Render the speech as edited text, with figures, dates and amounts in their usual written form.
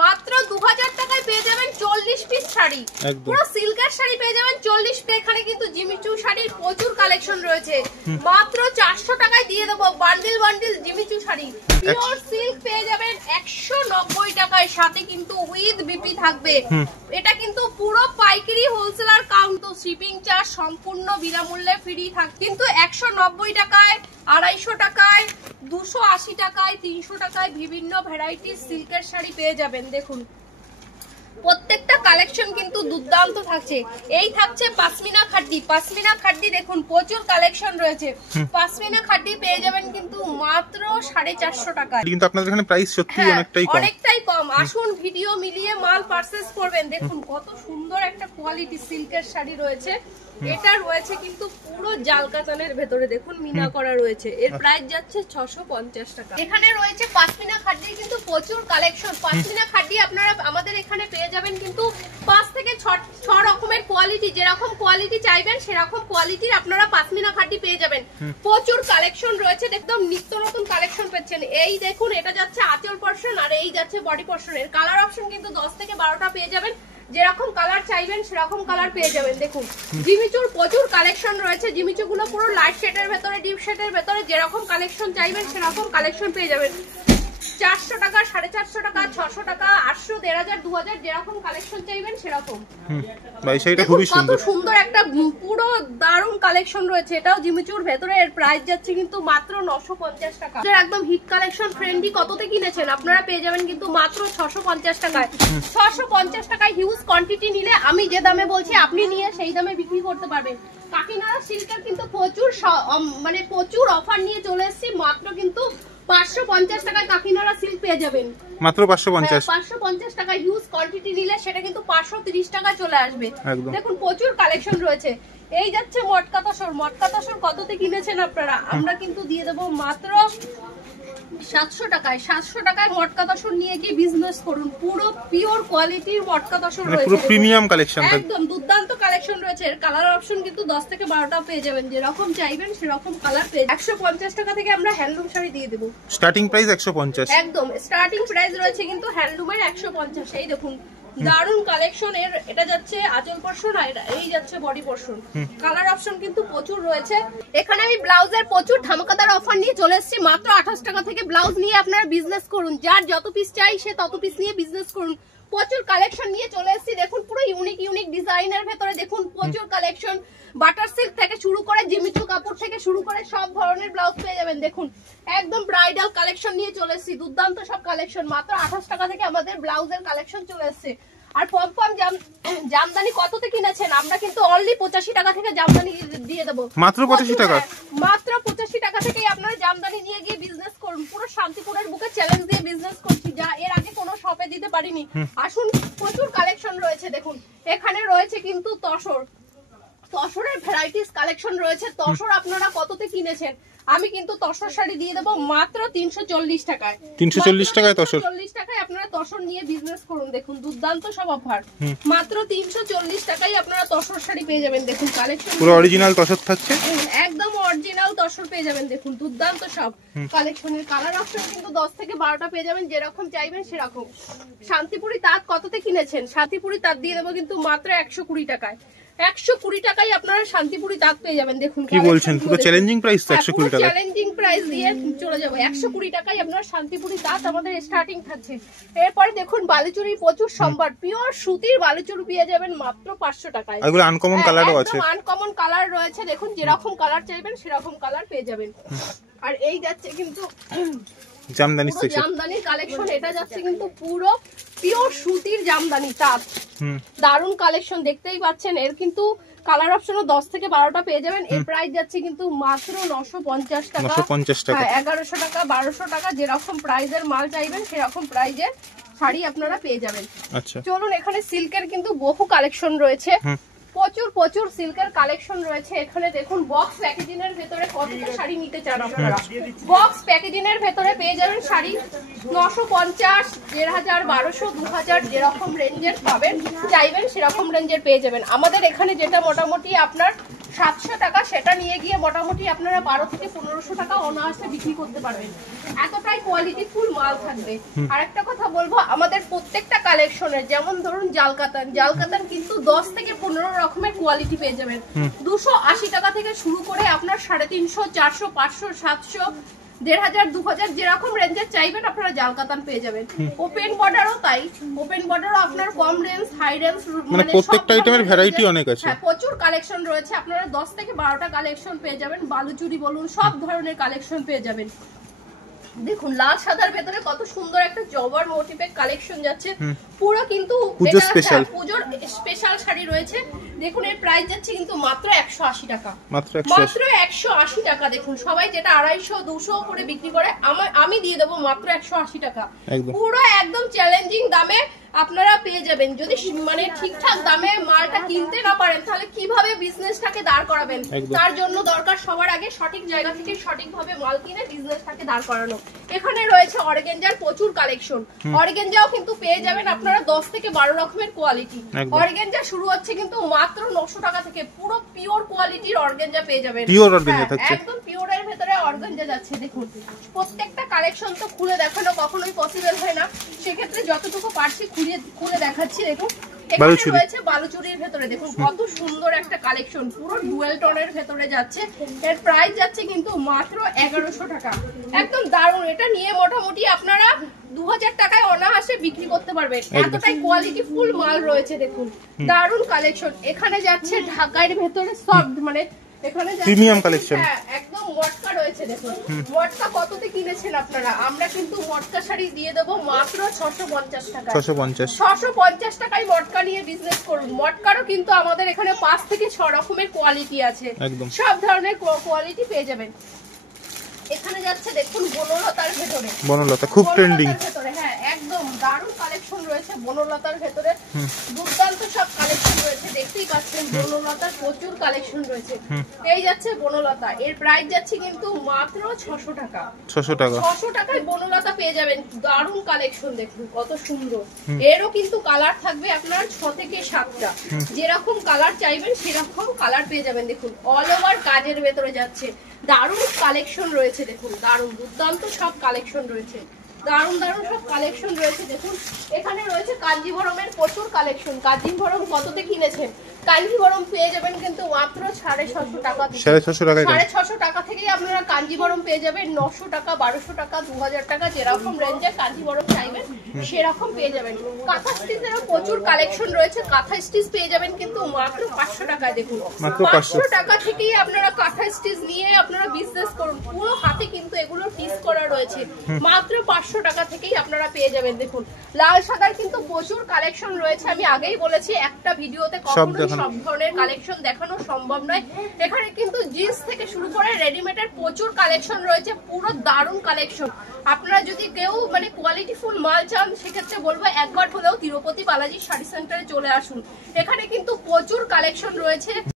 মাত্র 2000 টাকায় পেয়ে যাবেন 40 পিস শাড়ি, পুরো সিল্কের শাড়ি পেয়ে যাবেন 40 পিস। এখানে কিন্তু জিমিচু শাড়ির প্রচুর কালেকশন রয়েছে, মাত্র 400 টাকায় দিয়ে দেবো bundle bundle Jimmy Choo sari. Pure silk পেয়ে যাবেন 190 টাকায়, সাথে কিন্তু উইথ বিপি থাকবে। এটা কিন্তু পুরো পাইকারি হোলসেলার কাউন্ট, শিপিং চার্জ সম্পূর্ণ বিনামূল্যে ফ্রি থাকে। কিন্তু 190 টাকায়, 250 টাকায়, 280 টাকায়, 300 টাকায় বিভিন্ন ভ্যারাইটির সিল্কের শাড়ি পেয়ে যাবেন। দেখুন প্রত্যেকটা কালেকশন কিন্তু দুর্দান্ত থাকছে। এই থাকছে পাশমিনা খাড্ডি, পাশমিনা খাড্ডি দেখুন প্রচুর কালেকশন রয়েছে। পাশমিনা খাড্ডি পেয়ে যাবেন কিন্তু মাত্র 450 টাকায়। কিন্তু আপনাদের এখানে প্রাইস সত্যি অনেকটাই কম। আসুন ভিডিও মিলিয়ে মাল পারচেজ করবেন। দেখুন কত সুন্দর একটা কোয়ালিটি সিল্কের শাড়ি রয়েছে। এটা রয়েছে কিন্তু পুরো জাল কাতানের ভেতরে, দেখুন মিনা করা রয়েছে। এর প্রাইস যাচ্ছে 650 টাকা। এখানে রয়েছে পাশমিনা খাড্ডির কিন্তু প্রচুর কালেকশন। পাশমিনা খাড্ডি আপনারা আমাদের এখানে পেয়ে যাবেন কিন্তু 5 থেকে 6 রকমের কোয়ালিটি, যেরকম কোয়ালিটি চাইবেন সেরকম কোয়ালিটির আপনারা পাশমিনা খাড্ডি পেয়ে যাবেন। প্রচুর কালেকশন রয়েছে, একদম নিত্য নতুন কালেকশন পাচ্ছেন। এই দেখুন এটা যাচ্ছে আঁচল পোরশন আর এই যাচ্ছে বডি পোরশন। এর কালার অপশন কিন্তু 10 থেকে 12টা পেয়ে যাবেন, যেরকম কালার চাইবেন সেরকম কালার পেয়ে যাবেন। দেখুন জিমিচুর প্রচুর কালেকশন রয়েছে। জিমিচু গুলো পুরো লাইট শেডের ভেতরে, ডিপ শেডের ভেতরে, যেরকম কালেকশন চাইবেন সেরকম কালেকশন পেয়ে যাবেন। 400 টাকা, 450 টাকা, 600 টাকা, 800, 1000, 2000, যেরকম কালেকশন চাইবেন সেরকম। ভাই সেইটা খুবই সুন্দর, কত সুন্দর একটা পুরো দারুণ কালেকশন রয়েছে। এটাও জিমিচুর ভেতরে। এর প্রাইস যাচ্ছে কিন্তু মাত্র 950 টাকা। একদম হিট কালেকশন ফ্রেন্ডলি, কততে কিনেছেন আপনারা পেয়ে যাবেন কিন্তু মাত্র 650 টাকায়। 650 টাকায় হিউজ কোয়ান্টিটি নিলে আমি যে দামে বলছি আপনি নিয়ে সেই দামে বিক্রি করতে পারবেন। কাকিনাড়া সিল্কের কিন্তু প্রচুর অফার নিয়ে চলে এসেছি। মাত্র কিন্তু 550 টাকায় কাকিনাড়া সিল্ক পেয়ে যাবেন, মাত্র 550। 550 টাকা হিউজ কোয়ান্টিটি নিলে সেটা কিন্তু 530 টাকায় চলে আসবে। দেখুন প্রচুর কালেকশন রয়েছে। এই যাচ্ছে মটকা তসর। মটকা তসর কততে কিনেছেন আপনারা? আমরা কিন্তু দিয়ে দেবো মাত্র 700 টাকায়। 700 টাকায় মটকা তসর নিয়ে গিয়ে বিজনেস করুন। পুরো পিওর কোয়ালিটির মটকা তসর রয়েছে, পুরো প্রিমিয়াম কালেকশন, একদম দুর্দান্ত কালেকশন রয়েছে। এর কালার অপশন কিন্তু 10 থেকে 12টা পেয়ে যাবেন, যেরকম চাইবেন সেরকম কালার পেয়ে। 150 টাকা থেকে আমরা হ্যান্ডলুম শাড়ি দিয়ে দেবো। স্টার্টিং প্রাইস 150, একদম স্টার্টিং প্রাইস রয়েছে কিন্তু হ্যান্ডলুমের 150। এই দেখুন দারুন কালেকশন। এর এটা যাচ্ছে আঁচল পোরশন আর এই যাচ্ছে বডি পোরশন। কালার অপশন কিন্তু প্রচুর রয়েছে। এখানে আমি ব্লাউজের প্রচুর ধামাকাদার অফার নিয়ে চলে এসেছি। মাত্র 28 টাকা থেকে ব্লাউজ নিয়ে আপনারা বিজনেস করুন। যার যত পিস চাই সে তত পিস নিয়ে বিজনেস করুন। প্রচুর কালেকশন নিয়ে চলে এসেছি। দেখুন পুরো ইউনিক ডিজাইনের ভেতরে দেখুন প্রচুর কালেকশন। বাটার সিল্ক থেকে শুরু করে জিমিচু কাপড় থেকে শুরু করে সব ধরনের ব্লাউজ পেয়ে যাবেন। দেখুন একদম ব্রাইডাল কালেকশন নিয়ে চলে এসেছি, দুর্দান্ত সব কালেকশন। মাত্র 28 টাকা থেকে আমাদের ব্লাউজের কালেকশন চলে এসেছে। আর পমপম জামদানি কততে কিনেছেন? আমরা কিন্তু অনলি 85 টাকা থেকে জামদানি দিয়ে দেবো। মাত্র 85 টাকা, মাত্র 85 টাকা থেকেই আপনারা জামদানি নিয়ে গিয়ে বিজনেস করুন। পুরো শান্তিপুরের বুকে চ্যালেঞ্জ দিয়ে বিজনেস করছি, যা এর আগে কোনো শপে দিতে পারিনি। আসুন প্রচুর কালেকশন রয়েছে। দেখুন এখানে রয়েছে কিন্তু তসরের ভ্যারাইটিস কালেকশন রয়েছে। তসর আপনারা কততে কিনেছেন? আমি কিন্তু তসর শাড়ি দিয়ে দেবো মাত্র 340 টাকায়। 340 টাকায় তসর, 340 টাকায় আপনারা তসর নিয়ে বিজনেস করুন। দেখুন দুর্দান্ত সব অফার। মাত্র 340 টাকায় আপনারা তসর শাড়ি পেয়ে যাবেন। দেখুন কালেকশন পুরো অরিজিনাল তসর থাকছে, একদম অরিজিনাল তসর পেয়ে যাবেন। দেখুন দুর্দান্ত সব কালেকশনের কালার অপশন কিন্তু 10 থেকে 12টা পেয়ে যাবেন, যেরকম চাইবেন সেরকম। শান্তিপুরি তাঁত কততে কিনেছেন? শান্তিপুরি তাঁত দিয়ে দেবো কিন্তু মাত্র 120 টাকায়। 120 টাকায় আপনারা শান্তিপুরি তাঁত পেয়ে যাবেন। দেখুন কি বলছেন, পুরো চ্যালেঞ্জিং প্রাইস তো 120 টাকা। চ্যালেঞ্জিং প্রাইস দিয়ে চলে যাব। 120 টাকায় আপনারা শান্তিপুরি তাঁত আমাদের স্টার্টিং থাকছে। এরপরে দেখুন বালুচুরি প্রচুর সম্ভার, পিওর সুতির বালুচুরি পেয়ে যাবেন মাত্র 500 টাকায়। এগুলো আনকমন কালারও আছে, আনকমন কালার রয়েছে। দেখুন যেরকম কালার চাইবেন সেরকম কালার পেয়ে যাবেন। আর এই যাচ্ছে কিন্তু জামদানির কালেকশন। এটা যাচ্ছে কিন্তু পুরো পিওর সুতির জামদানি তাঁত, দারুন কালেকশন দেখতেই পাচ্ছেন। এর কিন্তু কালার অপশনও 10 থেকে 12টা পেয়ে যাবেন। এর প্রাইস যাচ্ছে কিন্তু মাত্র 950 টাকা, 1100 টাকা, 1200 টাকা, যেরকম প্রাইজের মাল চাইবেন সেরকম প্রাইজের শাড়ি আপনারা পেয়ে যাবেন। আচ্ছা চলুন এখানে সিল্কের কিন্তু বহু কালেকশন রয়েছে, প্রচুর সিল্কের কালেকশন রয়েছে। এখানে দেখুন বক্স প্যাকেজিং এর ভেতরে কতটা শাড়ি নিতে চান আপনারা। বক্স প্যাকেজিং এর ভেতরে পেয়ে যাবেন শাড়ি 950, 1000, 1200, 2000, যেরকম রেঞ্জের পাবেন চাইবেন সেরকম রেঞ্জের পেয়ে যাবেন। আমাদের এখানে যেটা মোটামুটি আপনার 700 টাকা, সেটা নিয়ে গিয়ে মোটামুটি আপনারা 12 থেকে 1500 টাকা অনায়াসে বিক্রি করতে পারবেন। এতটাই কোয়ালিটি ফুল মাল থাকবে। আরেকটা কথা বলবো, আমাদের প্রত্যেকটা কালেকশনের, যেমন ধরুন জালকাতান কিন্তু 10 থেকে 15 রকমের কোয়ালিটি পেয়ে যাবেন। 280 টাকা থেকে শুরু করে আপনার 350, 400, 500, 700, 1500, 2000 যেরকম রেঞ্জের চাইবেন আপনারা জালকাতান পেয়ে যাবেন। ওপেন বর্ডারও তাই, ওপেন বর্ডারও আপনার কম রেঞ্জ, হাই রেঞ্জ, মানে প্রত্যেকটা আইটেমের ভ্যারাইটি অনেক আছে। হ্যাঁ, প্রচুর কালেকশন রয়েছে। আপনারা 10 থেকে 12টা কালেকশন পেয়ে যাবেন। বালুচুরি বলুন, সব ধরনের কালেকশন পেয়ে যাবেন। দেখুন লাল সাদার ভেতরে কত সুন্দর একটা জবার মোটিভের কালেকশন যাচ্ছে, পুরো কিন্তু পুজোর স্পেশাল, পুজোর স্পেশাল শাড়ি রয়েছে। দেখুন এর প্রাইস যাচ্ছে কিন্তু মাত্র 180 টাকা, মাত্র 180 টাকা। দেখুন সবাই যেটা 250, 200 করে বিক্রি করে, আমি দিয়ে দেবো মাত্র 180 টাকা। পুরো একদম চ্যালেঞ্জিং দামে আপনারা পেয়ে যাবেন। যদি মানে ঠিকঠাক দামে মালটা কিনতে না পারেন তাহলে কিভাবে বিজনেসটাকে দাঁড় করাবেন? তার জন্য দরকার সবার আগে সঠিক জায়গা থেকে সঠিকভাবে মাল কিনে বিজনেসটাকে দাঁড় করানো। এখানে রয়েছে অর্গানজার প্রচুর কালেকশন। অর্গানজাও কিন্তু পেয়ে যাবেন আপনারা 10 থেকে 12 রকমের কোয়ালিটি। অর্গানজা শুরু হচ্ছে কিন্তু মাত্র 900 টাকা থেকে। পুরো পিওর কোয়ালিটির অর্গানজা পেয়ে যাবেন। পিওর অর্গানজা থাকছে, একদম পিওরের ভেতরে অর্গানজা যাচ্ছে। দেখুন প্রত্যেকটা কালেকশন তো খুলে দেখানো কখনোই পসিবল হয় না, সেক্ষেত্রে যতটুকু পারছি খুলে দেখাচ্ছি। দেখুন এখানে রয়েছে বালুচুরির ভেতরে, দেখুন কত সুন্দর একটা কালেকশন, পুরো ডুয়েল টোনের ভেতরে যাচ্ছে। এর প্রাইস যাচ্ছে কিন্তু মাত্র 1100 টাকা। একদম দারুণ, এটা নিয়ে মোটামুটি আপনারা 2000 টাকায় অনায়াসে বিক্রি করতে পারবেন। এতটাই কোয়ালিটি ফুল মাল রয়েছে। দেখুন দারুণ কালেকশন। এখানে যাচ্ছে ঢাকার ভেতরে সফট, মানে এখানে প্রিমিয়াম কালেকশন। হ্যাঁ একদম মটকা রয়েছে। দেখুন মটকা কততে কিনেছেন আপনারা? আমরা কিন্তু মটকা শাড়ি দিয়ে দেবো মাত্র 650 টাকা। 650 টাকায় মটকা নিয়ে বিজনেস করুন। মটকারও কিন্তু আমাদের এখানে 5 থেকে 6 রকমের কোয়ালিটি আছে, সব ধরনের কোয়ালিটি পেয়ে যাবেন। এখানে যাচ্ছে দেখুন বনলতার ভেতরে, বনলতা খুব ট্রেন্ডিং। হ্যাঁ একদম দারুণ কালেকশন রয়েছে বনলতার ভেতরে, দুর্দান্ত সব কালেকশন রয়েছে। দেখতেই পাচ্ছেন বনলতার প্রচুর কালেকশন রয়েছে। এই যাচ্ছে বনলতা, এর প্রাইস যাচ্ছে কিন্তু মাত্র 600 টাকা। 600 টাকায় বনলতা পেয়ে যাবেন। দারুণ কালেকশন, দেখুন কত সুন্দর। এরও কিন্তু কালার থাকবে আপনার 6 থেকে 7টা, যেরকম কালার চাইবেন সেরকম কালার পেয়ে যাবেন। দেখুন অল ওভার কাজের ভেতরে যাচ্ছে, দারুণ কালেকশন রয়েছে। দেখুন দারুণ দুর্দান্ত সব কালেকশন রয়েছে, দারুণ দারুণ সব কালেকশন রয়েছে। দেখুন এখানে রয়েছে কাঞ্জিভরমের প্রচুর কালেকশন। কাঞ্জিভরম কততে কিনেছেন? কাঞ্জিভরম পেয়ে যাবেন কিন্তু মাত্র 650 টাকা। 650 টাকা থেকেই আপনারা কাঞ্জিভরম পেয়ে যাবেন। 900 টাকা, 1200 টাকা, 2000 টাকা, যেরকম রেঞ্জে কাঞ্জিভরম চাইবেন সেরকম পেয়ে যাবেন। কাঁথা স্টিচেরও প্রচুর কালেকশন রয়েছে। কাঁথা স্টিচ পেয়ে যাবেন কিন্তু মাত্র 500 টাকায়। দেখুন 500 টাকা থেকেই আপনারা কাঁথা স্টিচ নিয়ে আপনারা বিজনেস করুন। পুরো হাতে কিন্তু এগুলো টিচ করা রয়েছে, মাত্র 500 টাকা থেকেই আপনারা পেয়ে যাবেন। দেখুন লাল সাদার কিন্তু প্রচুর কালেকশন রয়েছে। আমি আগেই বলেছি একটা ভিডিওতে কখনোই সব ধরনের কালেকশন দেখানো সম্ভব নয়। এখানে কিন্তু জিন্স থেকে শুরু করে রেডিমেডের প্রচুর কালেকশন রয়েছে, পুরো দারুণ কালেকশন। আপনারা যদি কেউ মানে কোয়ালিটি ফুল মাল চান সেক্ষেত্রে বলবো একবার হলেও তিরুপতি বালাজি শাড়ি সেন্টারে চলে আসুন। এখানে কিন্তু প্রচুর কালেকশন রয়েছে।